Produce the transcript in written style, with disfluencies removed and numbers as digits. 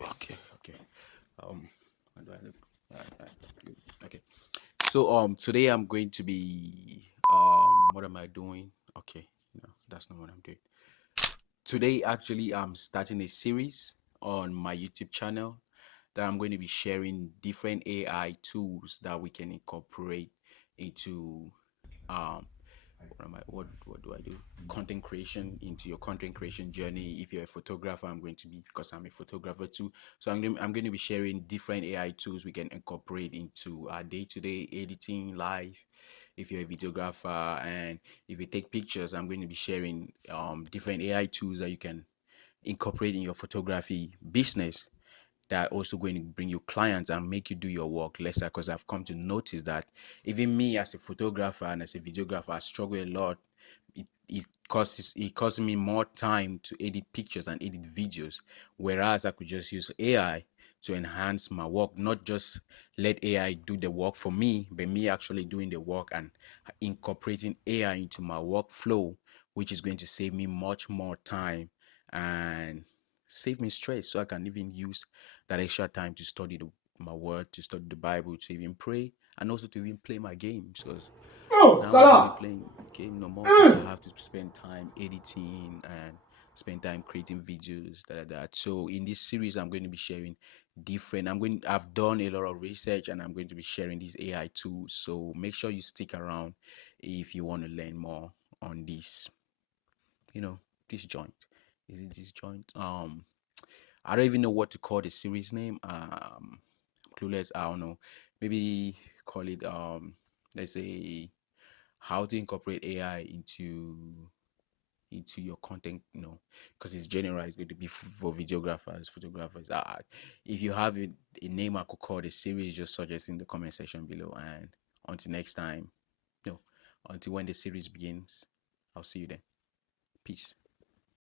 Okay. How do I look? Good. Okay. So today I'm going to be what am I doing? Okay, no, that's not what I'm doing. Today actually I'm starting a series on my YouTube channel that I'm going to be sharing different AI tools that we can incorporate into um what do I do? Content creation, into your content creation journey. If you're a photographer, I'm going to be, because I'm a photographer too. So I'm going to be sharing different AI tools we can incorporate into our day-to-day editing life. If you're a videographer and if you take pictures, I'm going to be sharing different AI tools that you can incorporate in your photography business, that are also going to bring you clients and make you do your work lesser. Because I've come to notice that even me as a photographer and as a videographer, I struggle a lot. It costs me more time to edit pictures and edit videos, whereas I could just use AI to enhance my work, not just let AI do the work for me, but me actually doing the work and incorporating AI into my workflow, which is going to save me much more time and save me stress, so I can even use that extra time to study my word, to study the Bible, to even pray, and also to even play my games. Because Oh, now I won't be Salah. playing game no more, because I have to spend time editing and spend time creating videos, that. So in this series, I'm going to be sharing different. I've done a lot of research, and I'm going to be sharing these AI tools. So make sure you stick around if you want to learn more on this. This joint. Is it this joint? I don't even know what to call the series name. Clueless. I don't know. Maybe call it let's say how to incorporate AI into your content. Because it's general. It's going to be for videographers, photographers. If you have a name I could call the series, just suggest in the comment section below. And until next time, no, until when the series begins, I'll see you then. Peace.